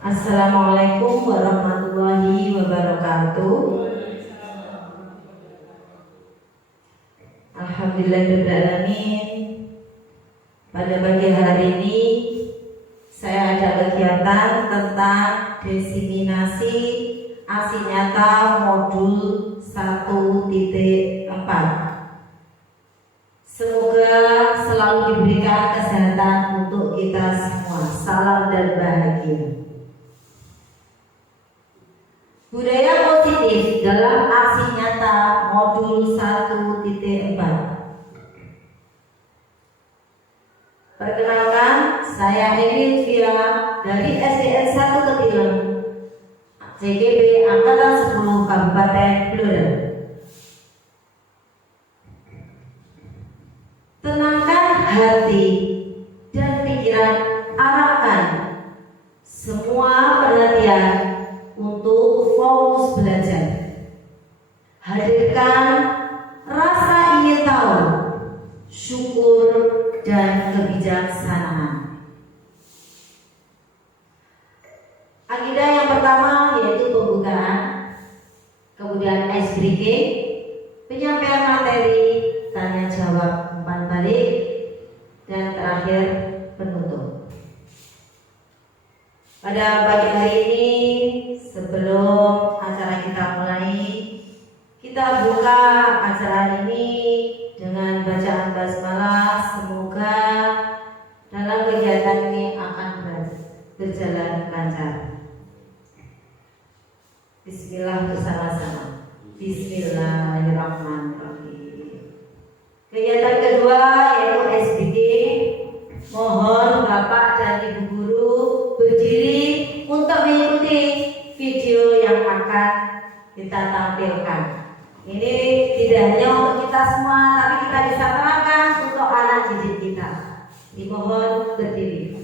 Assalamualaikum warahmatullahi wabarakatuh. Alhamdulillahirrahmanirrahim. Pada pagi hari ini saya ada kegiatan tentang diseminasi ASI nyata modul 1.4. Semoga selalu diberikan kesehatan untuk kita semua. Salam dan bahagia. Budaya positif dalam aksi nyata modul 1.4. Perkenalkan, saya Erin Via dari SDN 1 Ketilang, CGB Angkatan 10 Kabupaten Blora. Tenangkan hati dan pikiran, arahkan semua perhatian untuk fokus belajar. Hadirkan rasa ingin tahu, syukur dan kebijaksanaan. Agenda yang pertama yaitu pembukaan, kemudian ice breaking, penyampaian materi, tanya jawab umpan balik, dan terakhir penutup. Pada pagi hari ini, sebelum acara kita mulai, kita buka acara ini dengan bacaan basmalah. Semoga dalam kegiatan ini akan berjalan lancar. Bismillah bersama-sama. Bismillahirrahmanirrahim. Kegiatan kedua yaitu SBD. Mohon Bapak dan Ibu Guru berdiri untuk mengikuti video yang akan kita tampilkan. Ini tidak hanya untuk kita semua, tapi kita bisa terapkan untuk anak didik kita. Dimohon berdiri.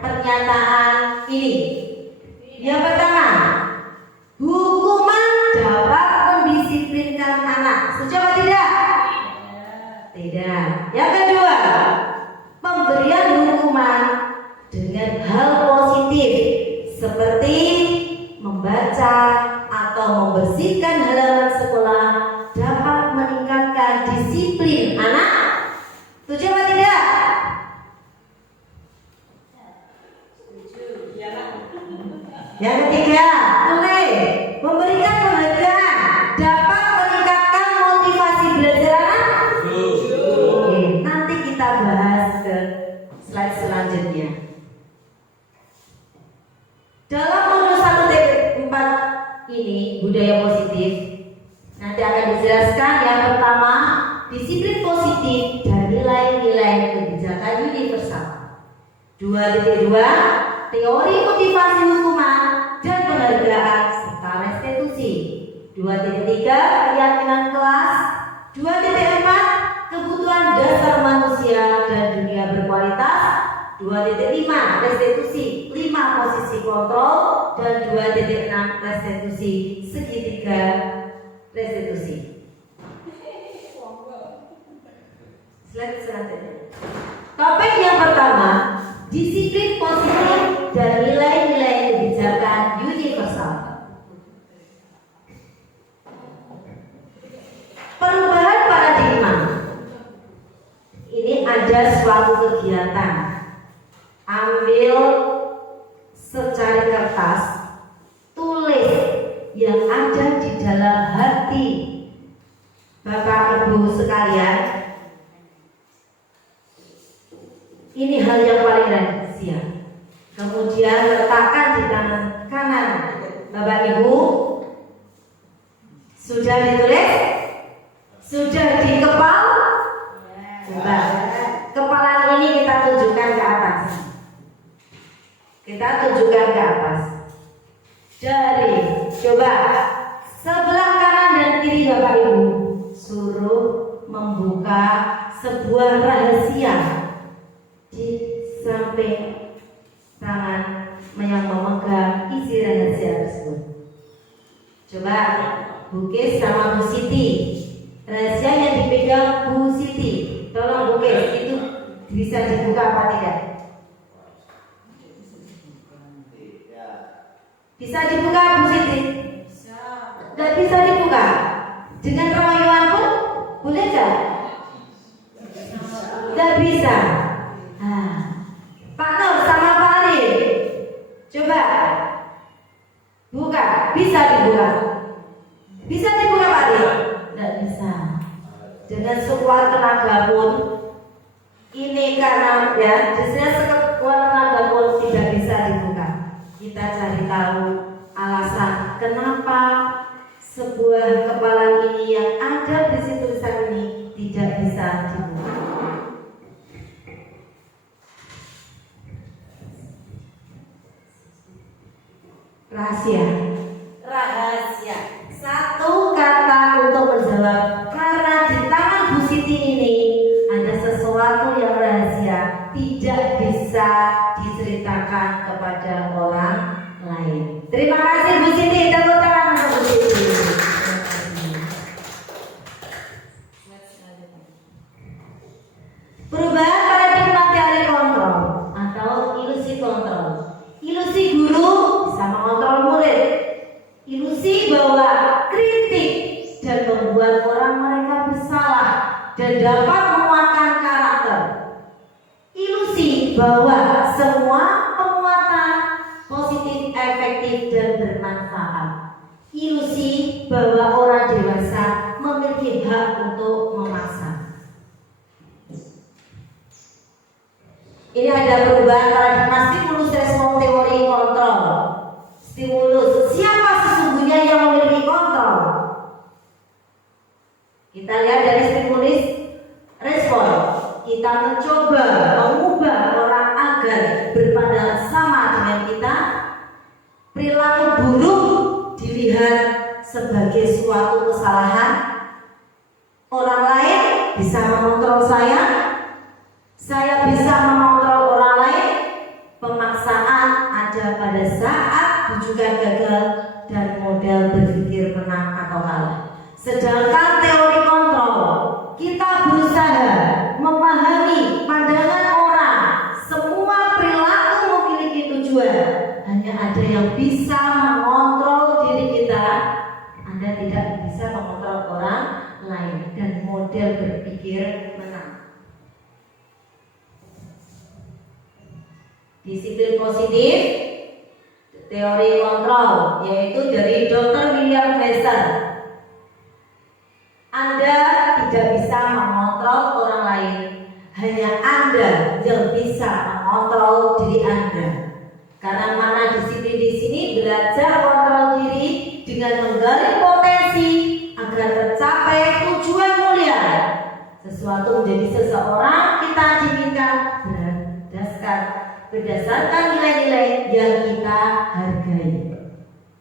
Pernyataan ini. Yang pertama, hukuman dapat mendisiplinkan anak. Setuju atau tidak? Tidak. Yang kedua, pemberian hukuman dengan hal positif seperti membaca atau membersihkan halaman sekolah dapat meningkatkan disiplin anak. Setuju atau tidak? Yang ketiga, memberikan penghargaan dapat meningkatkan motivasi belajar anak. Nanti dijelaskan. Yang pertama, disiplin positif dan nilai-nilai kebijakan universal. 2.2, teori motivasi hukuman dan penghargaan serta restitusi. 2.3, keyakinan kelas. 2.4, kebutuhan dasar manusia dan dunia berkualitas. 2.5, restitusi 5 posisi kontrol. Dan 2.6, restitusi segitiga restitusi. Slide selanjutnya. Topik yang pertama, disiplin positif dan nilai-nilai kebijakan universal. Perubahan paradigma. Ini ada suatu kegiatan. Ambil secari kertas, tulis yang ada di dalam hati Bapak Ibu sekalian. Ini hal yang paling rahasia. Kemudian letakkan di tangan kanan Bapak Ibu. Sudah ditulis? Sudah dikepal? Coba kepala ini kita tunjukkan ke atas. Kita tunjukkan ke atas. Dari coba sebelah kanan dan kiri Bapak Ibu, suruh membuka sebuah rahasia di samping tangan yang memegang isi rahasia tersebut. Coba Bukis sama Bu Siti. Rahasia yang dipegang Bu Siti. Tolong Bukis, itu bisa dibuka apa tidak? Bisa dibuka Bu Siti? Tidak bisa dibuka. Dengan rayuan pun boleh tidak? Tidak bisa. Pak Nur sama Pak Ali, coba buka. Bisa dibuka? Bisa dibuka Pak Ali? Tidak bisa. Dengan sekuat tenaga pun, ini karena ya, biasanya sekuat tenaga pun tidak bisa dibuka. Kita cari tahu alasan kenapa sebuah kepala ini yang ada di situ tulisan ini tidak bisa dibuka. Rahasia. Satu kata untuk menjawab. Karena di tangan Bu Siti ini ada sesuatu yang rahasia, tidak bisa diceritakan kepada orang lain. Terima kasih Bu Siti. Tepuk tangan untuk Bu Siti. Perubahan paradigma teori kontrol atau ilusi kontrol. Ilusi guru bisa mengontrol murid. Ilusi bahwa kritik dan membuat orang mereka bersalah dan dapat menguatkan karakter. Ilusi bahwa semua penguatan positif, efektif dan bermanfaat. Ilusi bahwa orang dewasa memiliki hak untuk memaksa. Ini ada perubahan paradigma stimulus respon teori kontrol. Stimulus, siapa sesungguhnya yang memiliki kontrol? Kita lihat dari stimulus respon. Kita mencoba mengubah orang agar berpandangan sama dengan kita. Perilaku buruk dilihat sebagai suatu kesalahan. Orang lain bisa mengontrol saya bisa mengontrol orang lain. Pemaksaan ada pada saat bujukan gagal dan model berpikir menang atau kalah. Sedangkan teori kontrol, kita berusaha memahami pandangan orang. Semua perilaku memiliki tujuan. Hanya ada yang bisa mengontrol diri kita. Anda tidak bisa mengontrol orang lain. Dan model berpikir menang. Disiplin positif, teori kontrol, yaitu dari Dr. William Glasser. Anda tidak bisa mengontrol orang lain, hanya Anda yang bisa mengontrol diri Anda. Karena mana disiplin di sini belajar kontrol diri dengan menggali potensi agar tercapai Sesuatu menjadi seseorang kita diminta berdasarkan nilai-nilai yang kita hargai.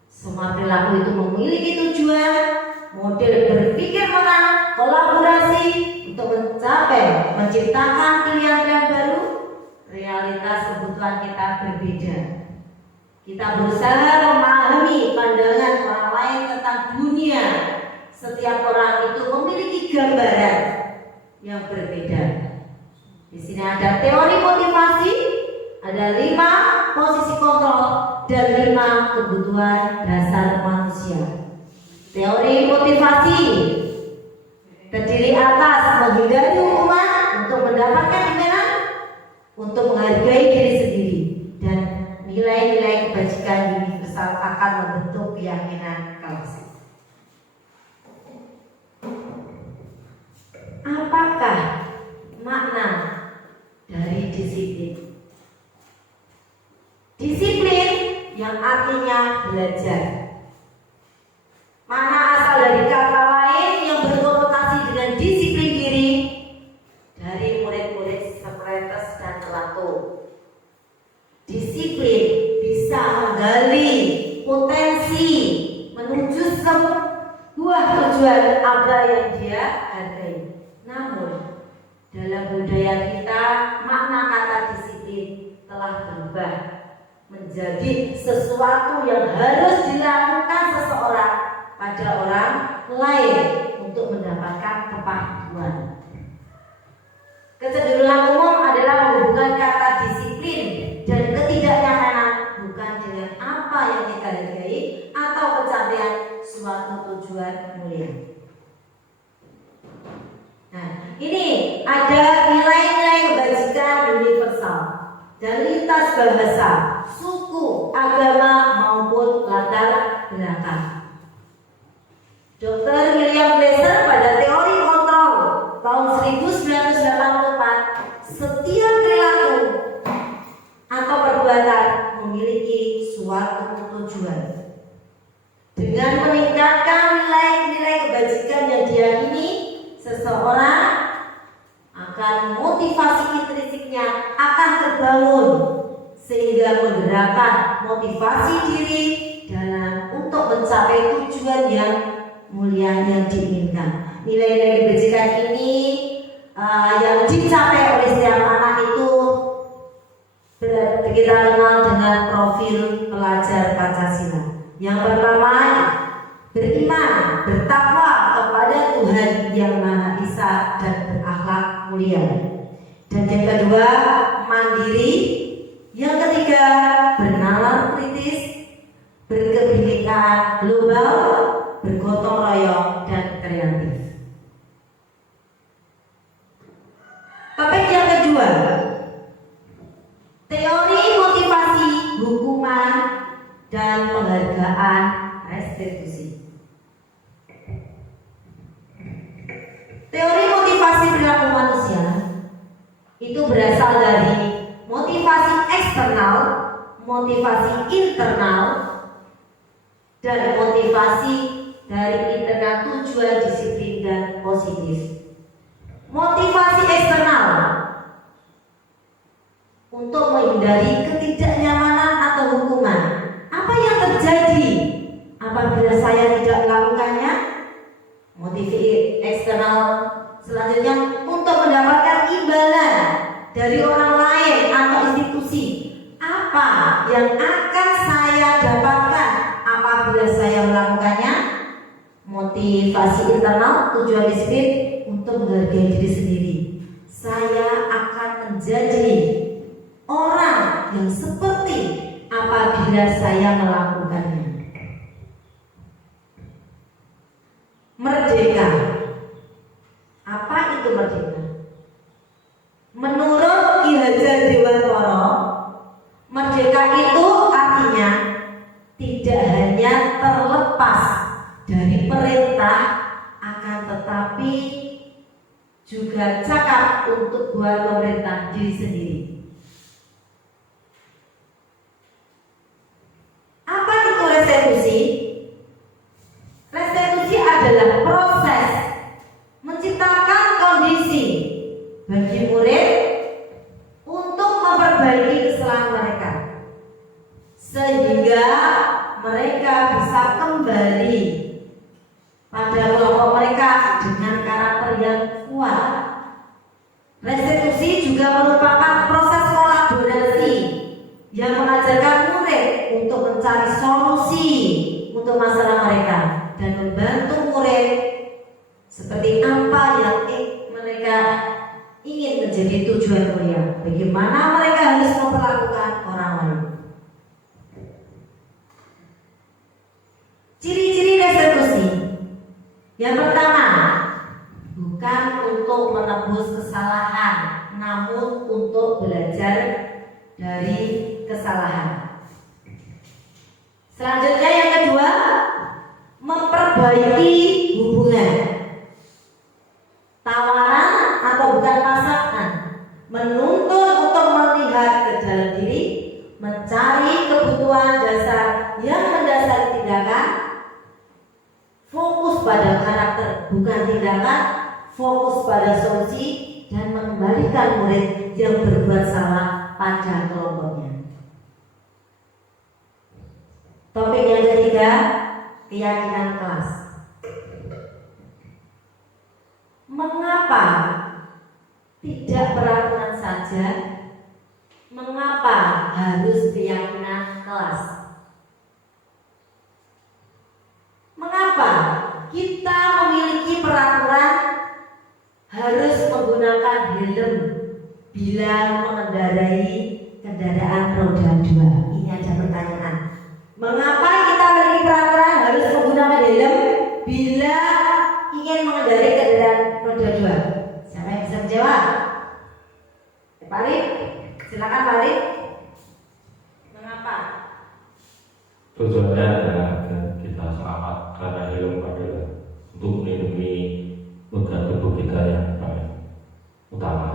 Semua perilaku itu memiliki tujuan, model berpikir menang, kolaborasi untuk menciptakan pilihan baru. Realitas kebutuhan kita berbeda. Kita berusaha memahami pandangan orang lain tentang dunia. Setiap orang itu memiliki gambaran yang berbeda. Di sini ada teori motivasi, ada 5 posisi kontrol dan 5 kebutuhan dasar manusia. Teori motivasi terdiri atas menghindari hukuman untuk mendapatkan imbalan, untuk menghargai diri sendiri, dan nilai-nilai kebajikan universal akan membentuk keyakinan klasik. Apakah makna dari disiplin? Disiplin yang artinya belajar. Mana asal dari kata lain yang berkonotasi dengan disiplin diri dari murid-murid Socrates dan Plato. Disiplin bisa menggali potensi menuju sebuah tujuan apa yang dia hargai. Namun dalam budaya kita makna kata disiplin telah berubah menjadi sesuatu yang harus dilakukan seseorang pada orang lain untuk mendapatkan kepatuhan. Kecenderungan umum adalah menghubungkan kata disiplin dan ketidaknyamanan bukan dengan apa yang kita hargai atau pencapaian suatu tujuan mulia. Nah, ini ada nilai-nilai kebajikan universal dan lintas bahasa, suku, agama maupun latar belakang. Dr. William Glasser pada teori kontrol tahun 1984, setiap perilaku atau perbuatan memiliki suatu tujuan. Dengan meningkatkan nilai-nilai kebajikan yang diyakini, seseorang akan motivasi intrinsiknya akan terbangun sehingga menggerakkan motivasi diri dalam untuk mencapai tujuan yang mulia yang diinginkan. Nilai-nilai kebajikan ini yang dicapai oleh setiap anak itu kita kenal dengan profil pelajar Pancasila. Yang pertama, beriman, bertakwa kepada Tuhan yang Maha Esa dan berakhlak mulia. Dan yang kedua, mandiri. Yang ketiga, bernalar kritis, berkebinekaan global, bergotong royong, dan kreatif. Topik yang kedua, teori motivasi, hukuman, dan penghargaan restitusi. Teori motivasi perilaku manusia itu berasal dari motivasi eksternal, motivasi internal, dan motivasi dari internal tujuan disiplin dan positif. Motivasi eksternal untuk menghindari ketidaknyamanan atau hukuman. Apa yang terjadi apabila saya tidak melakukannya? Motivasi eksternal selanjutnya untuk mendapatkan imbalan dari orang lain atau institusi. Apa yang akan saya dapatkan apabila saya melakukannya? Motivasi internal, tujuan disiplin untuk menghargai diri sendiri. Saya akan menjadi orang yang seperti apabila saya melakukannya. Merdeka. Apa itu merdeka? Menurut Ki Hajar Dewantara, merdeka itu artinya tidak hanya terlepas dari perintah, akan tetapi juga cakap untuk buat pemerintah diri sendiri. Apa itu restitusi? Restitusi adalah proses menciptakan kondisi kuat. Restitusi juga merupakan proses kolaborasi yang mengajarkan murid untuk mencari solusi untuk masalah mereka dan membantu murid seperti apa yang mereka ingin menjadi tujuan kuliah. Bagaimana mereka harus memperlakukan orang lain. Ciri-ciri restitusi. Yang pertama, bukan untuk menebus kesalahan, namun untuk belajar dari kesalahan. Selanjutnya yang kedua, memperbaiki hubungan. Tawaran atau bukan pasangan, menuntut untuk melihat ke dalam diri, mencari kebutuhan dasar yang mendasari tindakan, fokus pada karakter bukan tindakan, fokus pada solusi, dan mengembalikan murid yang berbuat salah pada kelompoknya. Topik yang ketiga, keyakinan kelas. Mengapa tidak peraturan saja? Mengapa harus keyakinan kelas? Mengapa kita memiliki peraturan harus menggunakan helm bila mengendarai kendaraan roda 2? Ini ada pertanyaan. Mengapa kita memiliki peraturan harus menggunakan helm bila ingin mengendarai kendaraan roda 2? Siapa yang bisa menjawab? Pak Arif, silakan Pak Arif. Mengapa? Tujuannya adalah agar kita selamat, karena helm adalah untuk melindungi organ tubuh kita yang paling utama.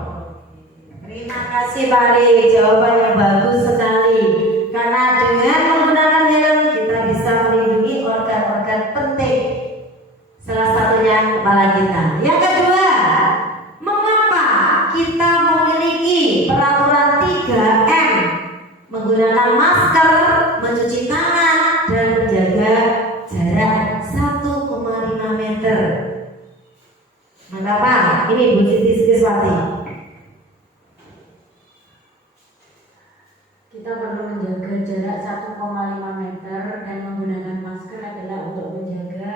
Terima kasih Pak Arif, jawaban yang bagus sekali. Karena dengan menggunakan helm kita bisa melindungi organ-organ penting. Salah satunya kepala kita. Yang kedua, mengapa kita memiliki peraturan 3M? Menggunakan masker, mencuci tangan, dan menjaga jarak 1,5 meter. Mengapa? Ini Bu Siti Siswati. Kita perlu menjaga jarak 1,5 meter dan menggunakan masker adalah untuk menjaga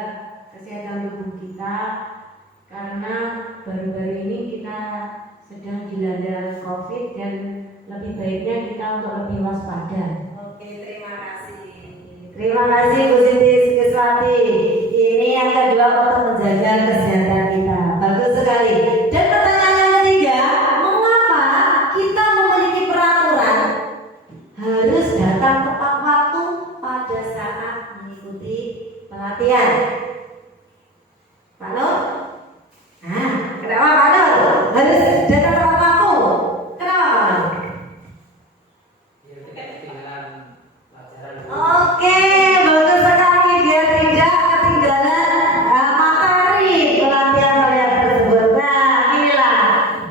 kesehatan tubuh kita, karena baru-baru ini kita sedang dilanda COVID dan lebih baiknya kita untuk lebih waspada. Oke, terima kasih. Terima kasih Bu Siti Siswati. Ini yang kedua untuk menjaga kesehatan kita. Bagus sekali. Dan pertanyaan yang ketiga, mengapa kita memiliki peraturan harus datang tepat waktu pada saat mengikuti pelatihan? Pak Nur? Nah, kenapa Pak Nur harus datang tepat waktu? Kenapa Pak Nur? Oke, bagus sekali, biar tidak ketinggalan materi pelatihan tersebut. Nah, inilah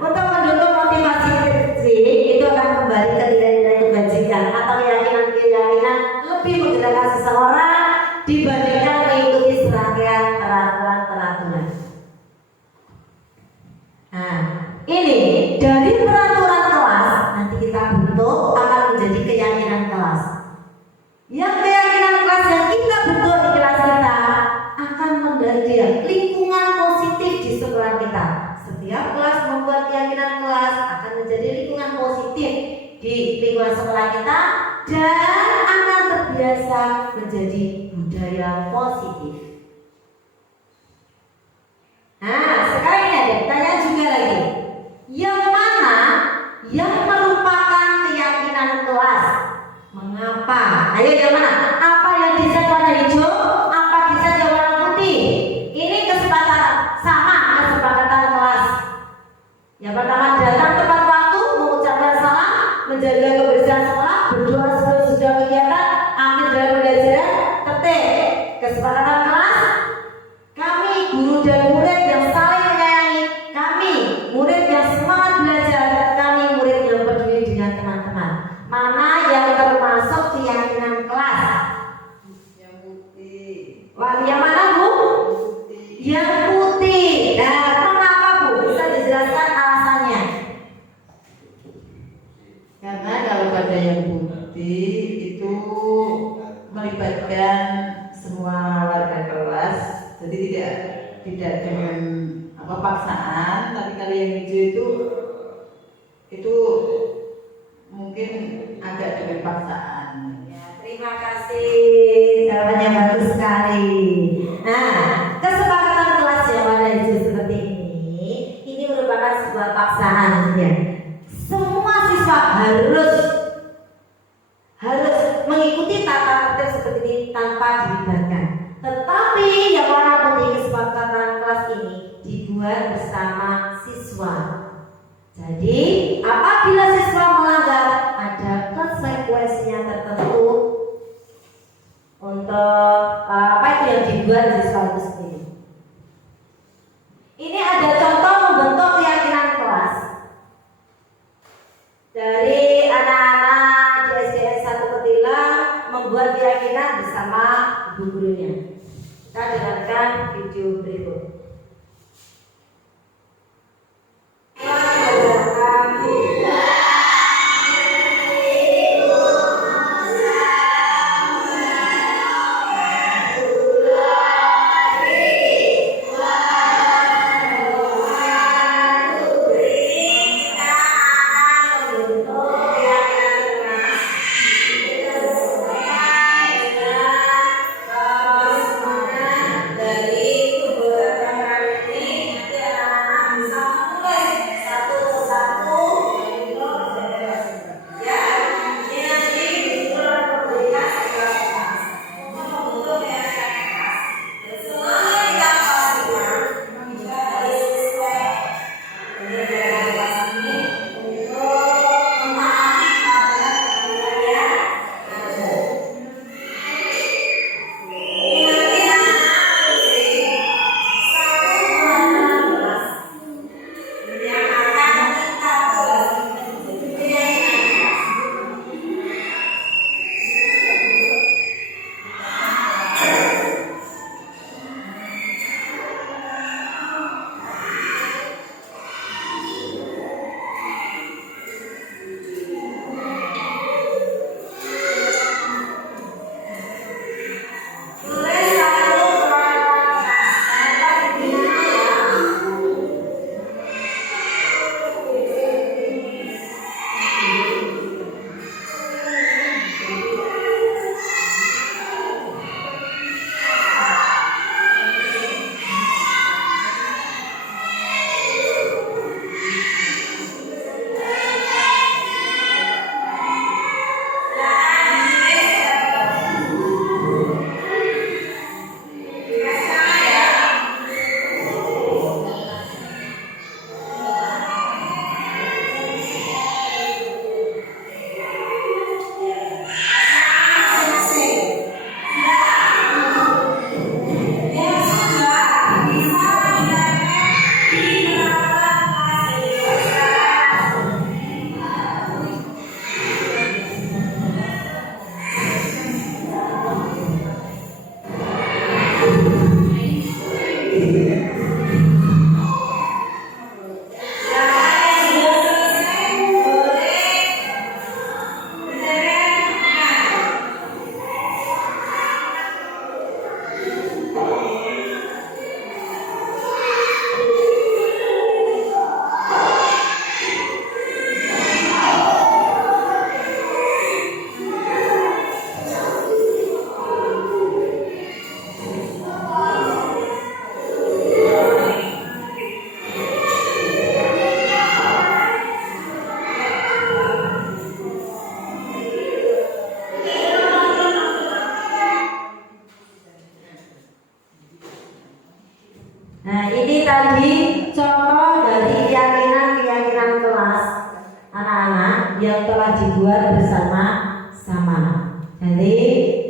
untuk mendukung motivasi itu akan kembali ke nilai-nilai kebajikan atau keyakinan-keyakinan lebih menggerakkan seseorang dibandingkan mengikuti serangkaian peraturan-peraturan. Nah, ini dari peraturan kelas nanti kita bentuk akan menjadi keyakinan kelas. Yang keyakinan kelas yang kita bentuk di kelas kita akan menjadi lingkungan positif di sekolah kita. Setiap kelas membuat keyakinan kelas akan menjadi lingkungan positif di lingkungan sekolah kita dan akan terbiasa menjadi budaya positif. Nah, sekarang ini ada pertanyaan juga lagi. Yang mana yang merupakan keyakinan kelas? Mengapa? Ayo yang mana? Apa yang bisa warna hijau? Apa bisa warna putih? Ini kesepakatan kelas. Yang pertama, datang tepat waktu, mengucapkan salam, menjaga kebersihan sekolah, berdoa sebelum sudah kegiatan, aktif dalam belajar, tertib. Kesepakatan tidak dengan paksaan, tapi kalau yang hijau itu mungkin agak dengan paksaan. Ya, terima kasih, jawabannya bagus sekali. Nah, kesepakatan kelas yang warna hijau seperti ini merupakan sebuah paksaan ya. Semua siswa harus mengikuti tata tertib seperti ini tanpa dilibatkan. Tetapi yang warna putih kesepakatan kelas ini dibuat bersama siswa. Jadi apabila siswa melanggar ada konsekuensinya tertentu untuk apa itu yang dibuat siswa itu sendiri. Ini ada contoh membentuk keyakinan kelas dari anak-anak di SDN 1 Petilang membuat keyakinan bersama ibu gurunya. Kita dengarkan video berikut. Nah, ini tadi contoh dari keyakinan-keyakinan kelas anak-anak yang telah dibuat bersama-sama. Jadi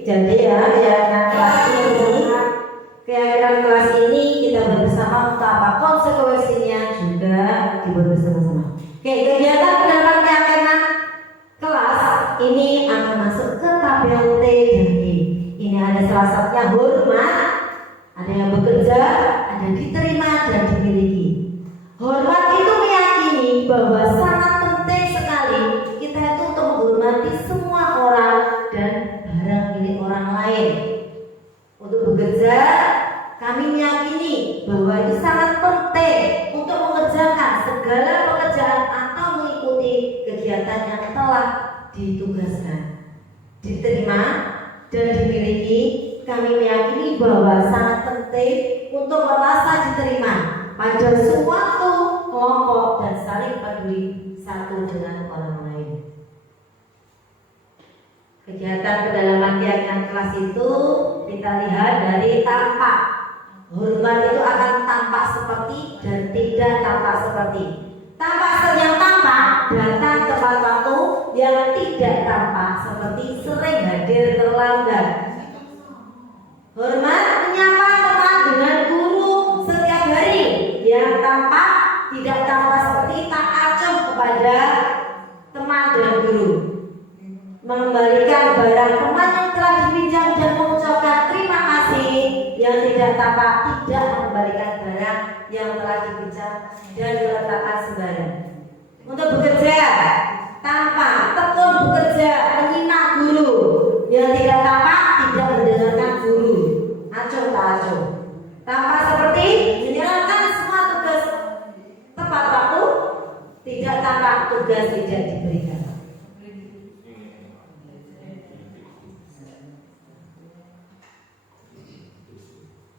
ya keyakinan kelas ini kita buat bersama untuk apa? Konsekuensinya juga dibuat bersama-sama. Oke, kegiatan penerapan keyakinan kelas ini akan masuk ke tabel T dan I. Ini ada salah satunya hormat, ada yang bekerja, ada diterima dan dimiliki. Hormat itu meyakini bahwa sangat penting sekali kita itu untuk menghormati semua orang dan barang milik orang lain. Untuk bekerja, kami meyakini itu sangat penting untuk mengerjakan segala pekerjaan atau mengikuti kegiatan yang telah ditugaskan, diterima dan dimiliki. Kami meyakini bahwa sangat penting untuk merasa diterima pada suatu kelompok dan saling peduli satu dengan orang lain. Kegiatan pendalaman keyakinan kelas itu kita lihat dari tampak. Hormat itu akan tampak seperti dan tidak tampak seperti. Tampak yang tampak datang tepat waktu, yang tidak tampak seperti sering hadir terlambat. Hormat menyapa teman dengan guru setiap hari, yang tampak tidak tampak seperti tak acuh kepada teman dan guru. Mengembalikan barang teman yang telah dipinjam dan mengucapkan terima kasih, yang tidak tampak tidak mengembalikan barang yang telah dipinjam dan meletakkan sembarang. Untuk bekerja tampak tekun bekerja menyimak guru, yang tidak tampak tidak mendengarkan guru, acuh tak acuh. Tampak seperti menjalankan semua tugas tepat waktu, tidak tampak tugas tidak diberikan.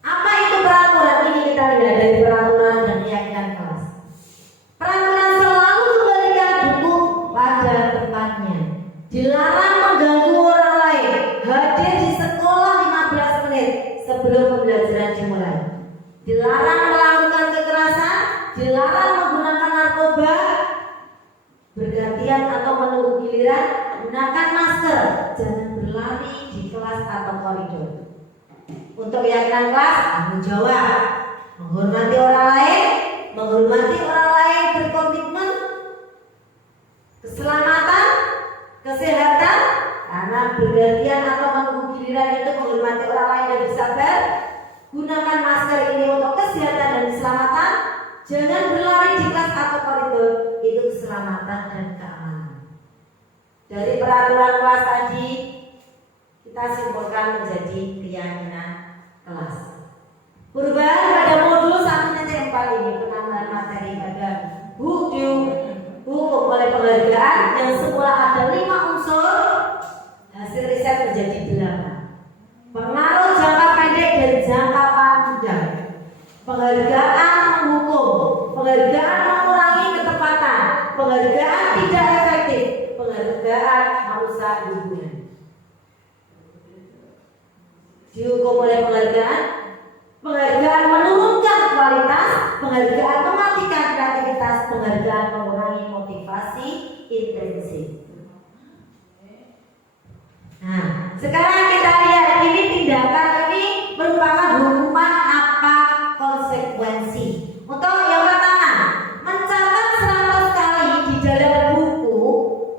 Apa itu peraturan? Ini kita lihat dari peraturan dan keyakinan kelas. Peraturan selalu kembalikan buku pada tempatnya. Dilarang mengganggu orang lain. Hadir di sekolah 15 menit sebelum pembelajaran dimulai. Dilarang melakukan kekerasan. Dilarang menggunakan narkoba. Bergantian atau menunggu giliran. Gunakan masker. Jangan berlari di kelas atau koridor. Untuk keyakinan kelas, tanggung jawab, menghormati orang lain, berkomitmen, keselamatan, kesehatan, karena bergantian atau menunggu giliran itu menghormati orang lain dan bersabar. Gunakan masker ini untuk kesehatan dan keselamatan. Jangan berlari di kelas atau koridor, itu keselamatan dan keamanan. Dari peraturan kelas tadi, kita simpulkan menjadi keyakinan kelas. Perubahan pada modul 1.4 ini, penambahan materi pada hukum oleh penghargaan yang semula ada 5 unsur, hasil riset menjadi 8. Pengaruh jangka pendek dan jangka panjang. Penghargaan menghukum, penghargaan mengurangi ketepatan, penghargaan tidak efektif, penghargaan merusak hubungan. Dihukum oleh penghargaan menurunkan kualitas, penghargaan mematikan kreativitas, penghargaan mengurangi motivasi intrinsik. Nah, sekarang kita lihat ini tindakan ini merupakan hukuman apa konsekuensi. Untuk yang pertama, mencatat 100 kali di dalam buku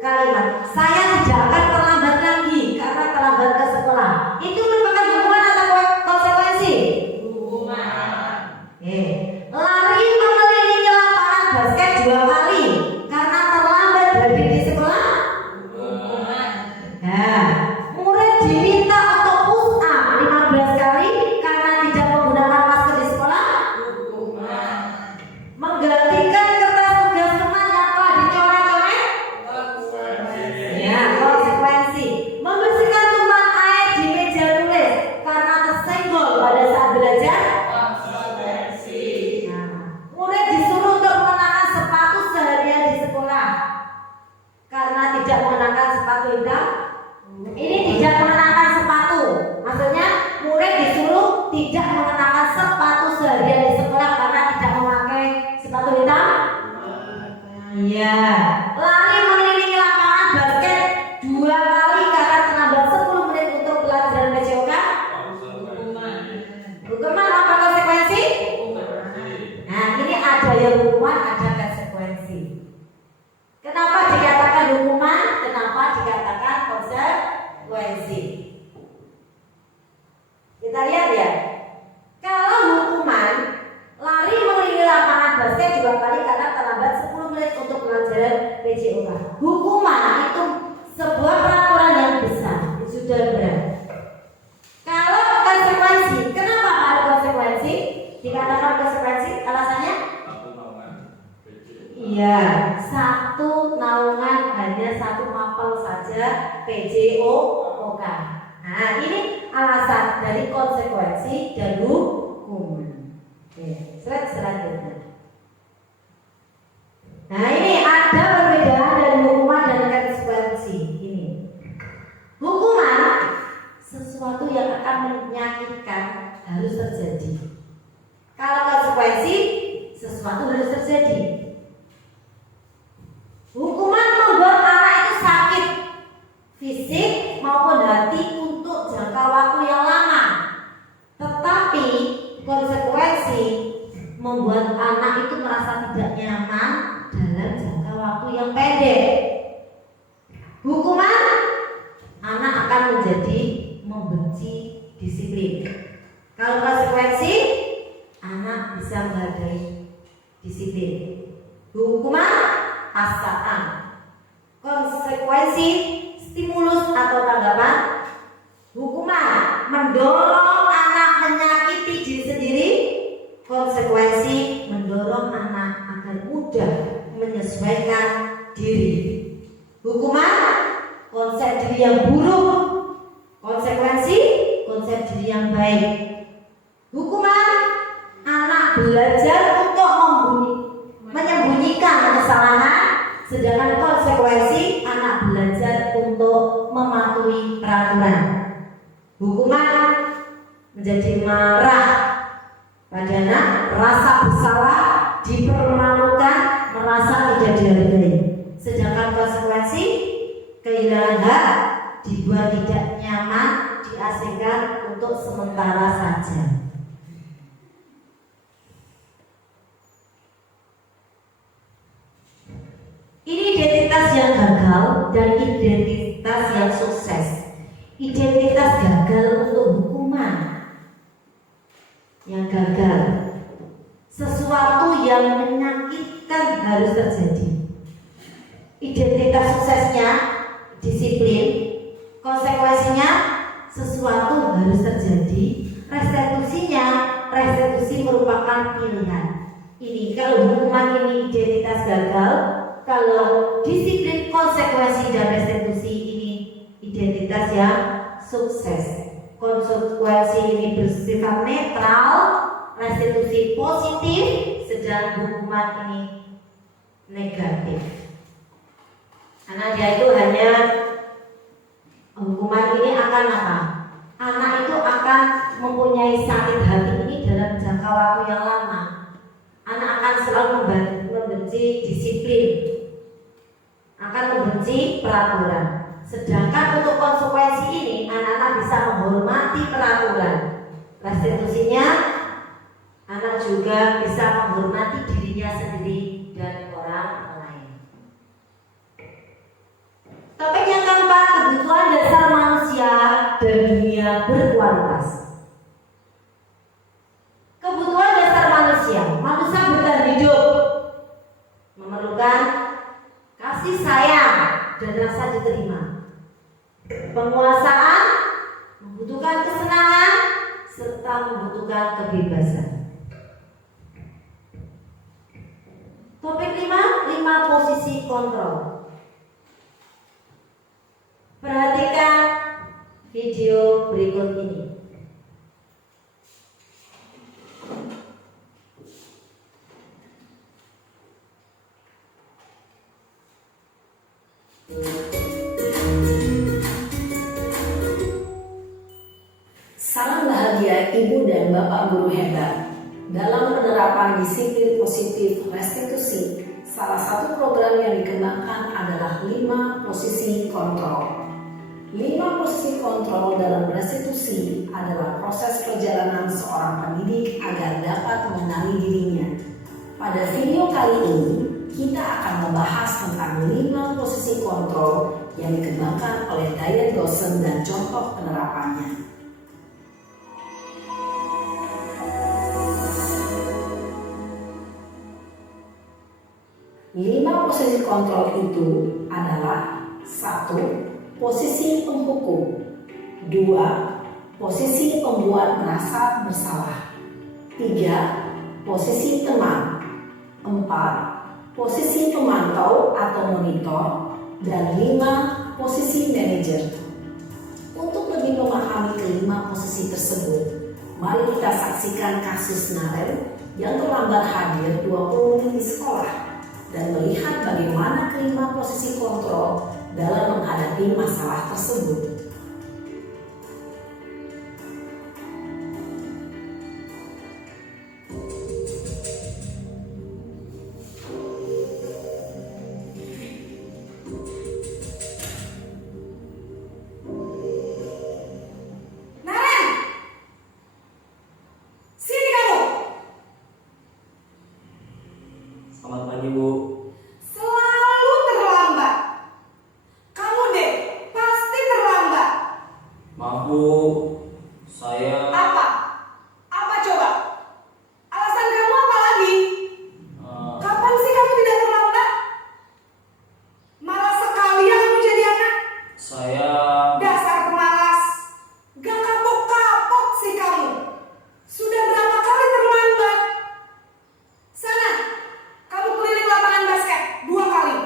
kalimat saya tidak akan terlambat lagi karena terlambat ke sekolah. Itu merupakan hukuman atau konsekuensi? Hukuman. Lari mengelilingi lapangan basket 2 kali karena terlambat hadir di sekolah. Hukuman. Nah, murid diminta untuk push up 15 kali karena tidak menggunakan masker di sekolah. Hukuman. Menggantikan kertas tugas teman yang telah dicoret-coret. Ya, konsekuensi. Membersihkan tumpahan air di meja tulis karena tersenggol pada saat belajar. Konsekuensi. Nah, murid disuruh untuk mengenakan sepatu seharian di sekolah karena tidak mengenakan sepatu hitam. Ini tidak mengenakan sepatu, maksudnya murid disuruh tidak mengenakan sepatu seharian di sekolah karena tidak memakai sepatu hitam. Iya. Lari mengelilingi lapangan basket 2 kali karena terlambat 10 menit untuk pelajaran PJOK. Hukuman apa konsekuensi? Nah, ini ada yang hukuman, ada konsekuensi. Kenapa dikatakan hukuman? Kenapa dikatakan konsekuensi? Kita lihat ya. Kalau hukuman, lari mengelilingi lapangan basket 2 kali karena terlambat 10 menit untuk pelajaran PJOK. Hukuman itu sebuah peraturan yang besar, sudah berat. Kalau konsekuensi, kenapa ada konsekuensi? Dikatakan konsekuensi Ya, satu naungan hanya satu mapel saja PJOK. Nah, ini alasan dari konsekuensi dan hukuman. Oke, selanjutnya. Nah, ini ada perbedaan dari hukuman dan konsekuensi. Ini hukuman sesuatu yang akan menyakitkan harus terjadi. Kalau konsekuensi sesuatu harus terjadi. Hukuman membuat anak itu sakit fisik maupun hati untuk jangka waktu yang lama. Tetapi konsekuensi membuat anak itu merasa tidak nyaman dalam jangka waktu yang pendek. Hukuman anak akan menjadi membenci disiplin. Kalau konsekuensi anak bisa menghargai disiplin. Hukuman paksaan, konsekuensi stimulus atau tanggapan. Hukuman mendorong anak menyakiti diri sendiri. Konsekuensi mendorong anak agar mudah menyesuaikan diri. Hukuman konsep diri yang buruk. Konsekuensi konsep diri yang baik. Hukuman anak belajar untuk menyembunyikan kesalahan, sedangkan konsekuensi anak belajar untuk mematuhi peraturan. Hukuman menjadi marah pada anak, rasa bersalah, dipermalukan, merasa tidak dihargai. Sedangkan konsekuensi kehilangan hak, dibuat tidak nyaman, diasingkan untuk sementara saja. Ini identitas yang gagal dan identitas yang sukses. Identitas gagal untuk hukuman. Yang gagal, sesuatu yang menyakitkan harus terjadi. Identitas suksesnya disiplin. Konsekuensinya sesuatu harus terjadi. Restitusi merupakan pilihan. Ini kalau hukuman ini identitas gagal, kalau disiplin, konsekuensi dan restitusi ini identitas yang sukses. Konsekuensi ini bersifat netral, restitusi positif, sedang hukuman ini negatif. Karena dia itu hanya hukuman ini akan apa? Anak itu akan mempunyai sakit hati ini dalam jangka waktu yang lama. Anak akan selalu membenci disiplin, akan membenci peraturan. Sedangkan untuk konsekuensi ini anak-anak bisa menghormati peraturan. Restitusinya anak juga bisa menghormati dirinya sendiri dan orang lain. Topik yang keempat, kebutuhan dasar manusia dan dunia berkualitas. Kebutuhan dasar manusia bertahan hidup memerlukan kasih sayang dan rasa diterima. Penguasaan membutuhkan kesenangan serta membutuhkan kebebasan. Topik 5 posisi kontrol. Perhatikan video berikut ini. Salam bahagia Ibu dan Bapak guru hebat. Dalam penerapan disiplin positif restitusi, salah satu program yang dikembangkan adalah 5 posisi kontrol. 5 posisi kontrol dalam restitusi adalah proses perjalanan seorang pendidik agar dapat mengenali dirinya. Pada video kali ini, kita akan membahas tentang 5 posisi kontrol yang dikembangkan oleh Diane Dawson dan contoh penerapannya. 5 posisi kontrol itu adalah 1. Posisi penghukum, 2. Posisi pembuat merasa bersalah, 3. Posisi teman, 4. posisi pemantau atau monitor, dan 5 posisi manajer. Untuk lebih memahami kelima posisi tersebut, mari kita saksikan kasus Naren yang terlambat hadir 20 menit di sekolah dan melihat bagaimana kelima posisi kontrol dalam menghadapi masalah tersebut. Selamat pagi, Bu. Selalu terlambat. Kamu deh, pasti terlambat. Maaf, Bu. Saya Apa? Apa coba? Alasan kamu apa lagi? eh, Kapan sih kamu tidak terlambat? Malas sekali ya kamu jadi anak. saya Dasar pemalas. Gak kapok-kapok sih kamu. Sudah berapa kali terlambat? Sana, kamu keliling lapangan basket 2 kali.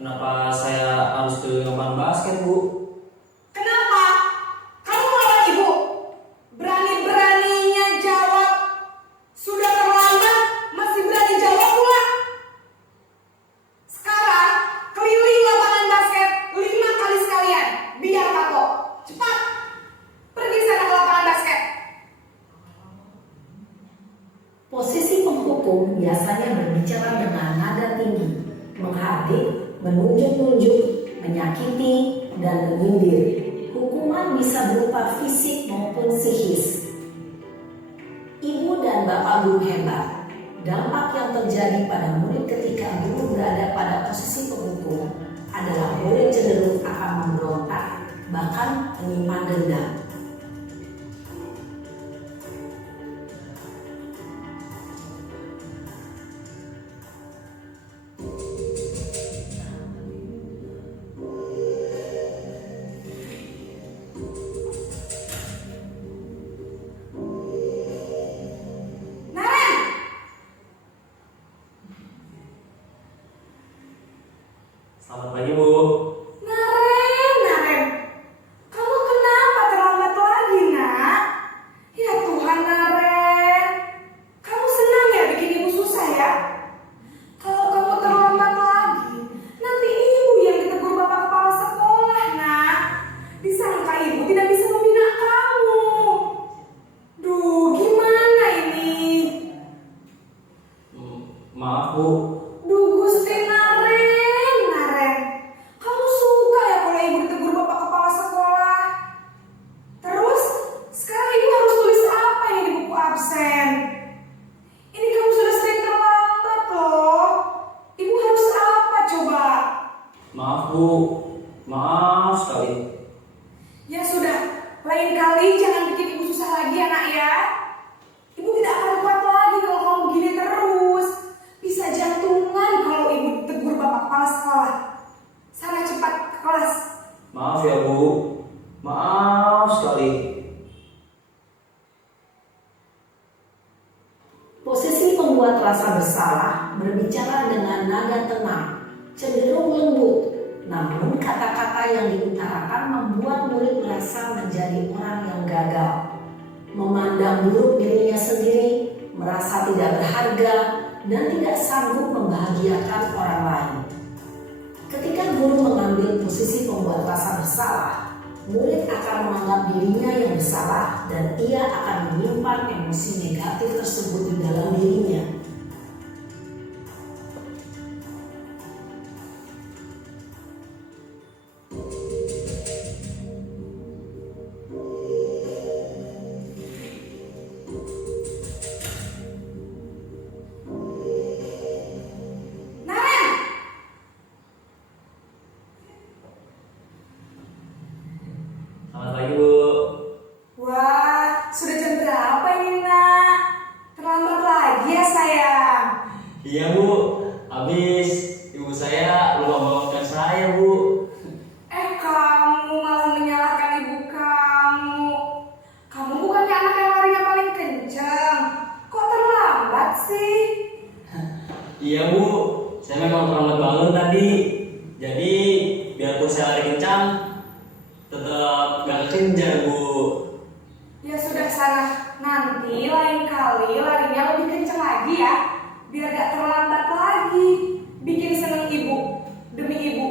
kenapa saya harus keliling lapangan basket, Bu? Kenapa? Kamu melawan ibu? Berani-beraninya jawab. Sudah terlambat, masih berani jawab pula. Sekarang, keliling lapangan basket 5 kali sekalian. Biar kapok. Cepat. Pergi sana ke lapangan basket. Posisi penghukum biasanya berbicara dengan nada tinggi, menghardik, menunjuk-nunjuk, menyakiti, dan menyindir. Hukuman bisa berupa fisik maupun psikis. Ibu dan bapak guru hebat. Dampak yang terjadi pada murid ketika guru berada pada posisi penghukum adalah murid cenderung akan memberontak, bahkan menyimpan dendam. Naren! Selamat pagi, Bu. Naren. Kamu kenapa terlambat lagi, nak? Ya Tuhan, Naren. Kamu senang ya bikin ibu susah ya? Kalau kamu terlambat lagi, nanti ibu yang ditegur bapak kepala sekolah, nak. Disangka ibu tidak bisa membina kamu. Duh, gimana ini? Maaf, Bu. Duh, Gusti Naren. Kamu suka ya kalau ibu ditegur bapak kepala sekolah? Terus, sekarang ibu harus tulis apa ini di buku absen? Ini kamu sudah sering terlambat loh. Ibu harus apa coba? Maaf, Bu. Maaf sekali. Ya sudah, lain kali jangan bikin ibu susah lagi ya nak ya. Ibu tidak akan kuat lagi kalau kamu begini terus. Bisa jantungan kalau ibu tegur bapak kepala sekolah. Sana cepat ke kelas. Maaf ya, Bu. Maaf sekali. Posisi pembuat rasa bersalah berbicara dengan nada tenang, cenderung lembut, namun kata-kata yang diutarakan membuat murid merasa menjadi orang yang gagal, memandang buruk dirinya sendiri, merasa tidak berharga, dan tidak sanggup membahagiakan orang lain. Ketika guru mengambil posisi pembuat rasa bersalah, murid akan menganggap dirinya yang bersalah dan ia akan menyimpan emosi negatif tersebut di dalam dirinya. Naren! Selamat pagi, Bu. Wah, sudah jam berapa ini nak? Terlambat lagi ya sayang. Iya, Bu. Habis ibu saya lupa bawakan saya, Bu. Kamu malah menyalahkan ibu kamu. Kamu bukannya anak yang larinya paling kencang. Kok terlambat sih? Iya, Bu. Saya memang terlambat bangun tadi. Jadi biarpun saya lari kencang, tetap gak kejar Bu. Ya sudah sana, nanti lain kali larinya lebih kencang lagi ya, biar gak terlambat lagi. Bikin seneng ibu, demi ibu,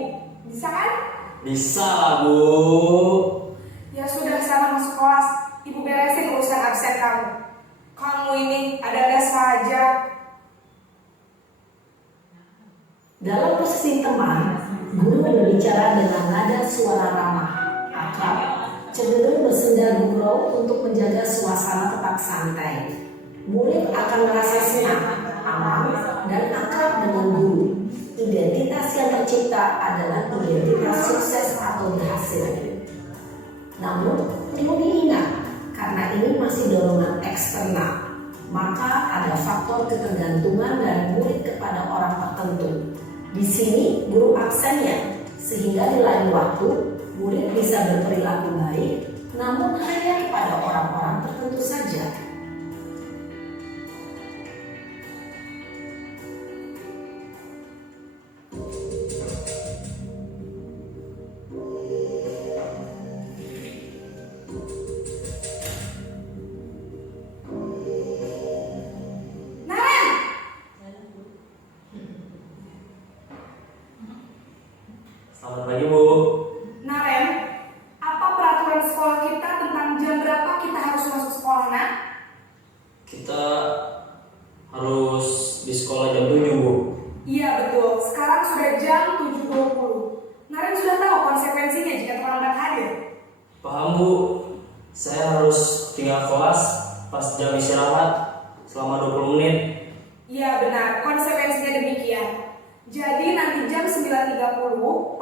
bisa kan? Bisa lah Bu. Ya sudah sana masuk kelas, ibu beresin urusan absen kamu. Kamu ini ada-ada saja. Dalam posisi teman, guru berbicara dengan nada suara ramah, akrab, cenderung bersenda gurau untuk menjaga suasana tetap santai. Murid akan merasa senang, aman, dan akrab dengan guru. Identitas yang tercipta adalah identitas sukses atau berhasil. Namun, perlu diingat, karena ini masih dorongan eksternal, maka ada faktor ketergantungan dari murid kepada orang tertentu. Di sini guru absennya, sehingga di lain waktu murid bisa berperilaku baik, namun hanya kepada orang-orang tertentu saja. Selamat pagi Bu. Naren, apa peraturan sekolah kita tentang jam berapa kita harus masuk sekolah, nak? Kita harus di sekolah jam 7 Bu. Iya betul, sekarang sudah jam 7.20. Naren sudah tahu konsekuensinya jika terlambat hadir. Paham Bu. Saya harus tinggal kelas pas jam istirahat selama 20 menit. Iya benar, konsekuensinya demikian. Jadi nanti jam 9.30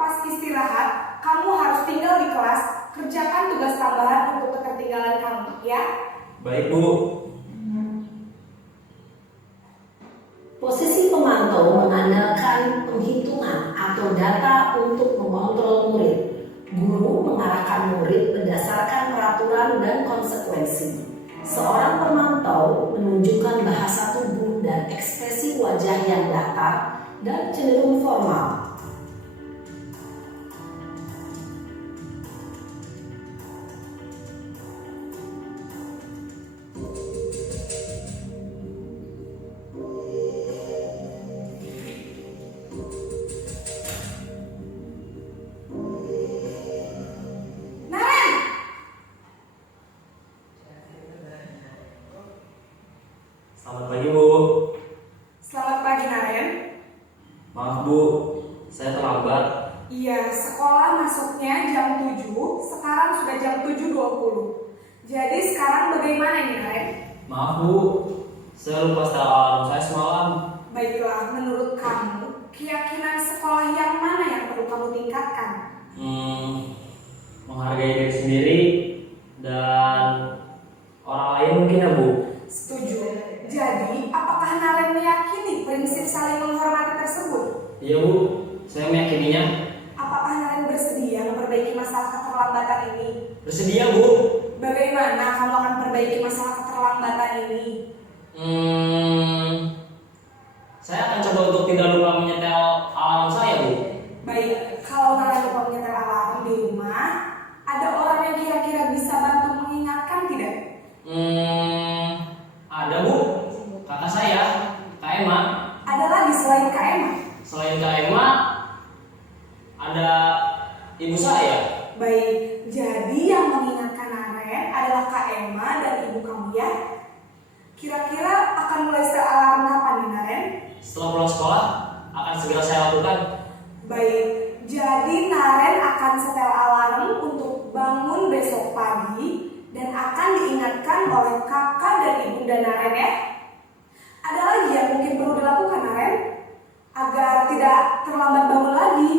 pas istirahat, kamu harus tinggal di kelas, kerjakan tugas tambahan untuk ketertinggalan kamu, ya? Baik Bu. Posisi pemantau mengandalkan penghitungan atau data untuk mengontrol murid. Guru mengarahkan murid berdasarkan peraturan dan konsekuensi. Seorang pemantau menunjukkan bahasa tubuh dan ekspresi wajah yang datar dan cenderung formal. Naren! Selamat pagi Bu. Selamat pagi, Naren. Maaf Bu, saya terlambat. Iya, sekolah masuknya jam 7, sekarang sudah jam 7.20. Jadi sekarang bagaimana ini, Naren? Maaf Bu, saya lupa setel alarm saya semalam. Baiklah, menurut kamu, keyakinan sekolah yang mana yang perlu kamu tingkatkan? Menghargai diri sendiri dan orang lain mungkin ya Bu. Setuju. Jadi, apakah Naren meyakini prinsip saling menghormati tersebut? Iya Bu, saya meyakininya. Apakah Naren bersedia memperbaiki masalah keterlambatan ini? Bersedia Bu. Bagaimana kamu akan perbaiki masalah keterlambatan ini? Saya akan coba untuk tidak lupa menyetel alarm saya Bu. Baik, kalau Naren lupa menyetel alarm di rumah, ada orang yang kira-kira bisa bantu mengingatkan tidak? Ada Bu, kakak saya, Kak Emma. Ada lagi selain Kak Emma? Selain Kak Emma, ada ibu saya. Baik, jadi yang mengingatkan Naren adalah Kak Emma dan ibu kamu ya? Kira-kira akan mulai setel alarm kapan nih, Naren? Setelah pulang sekolah, akan segera saya lakukan. Baik, jadi Naren akan setel alarm untuk bangun besok pagi dan akan diingatkan oleh kakak dan ibunda Naren ya. Ada lagi yang mungkin perlu dilakukan, Naren, agar tidak terlambat bangun lagi?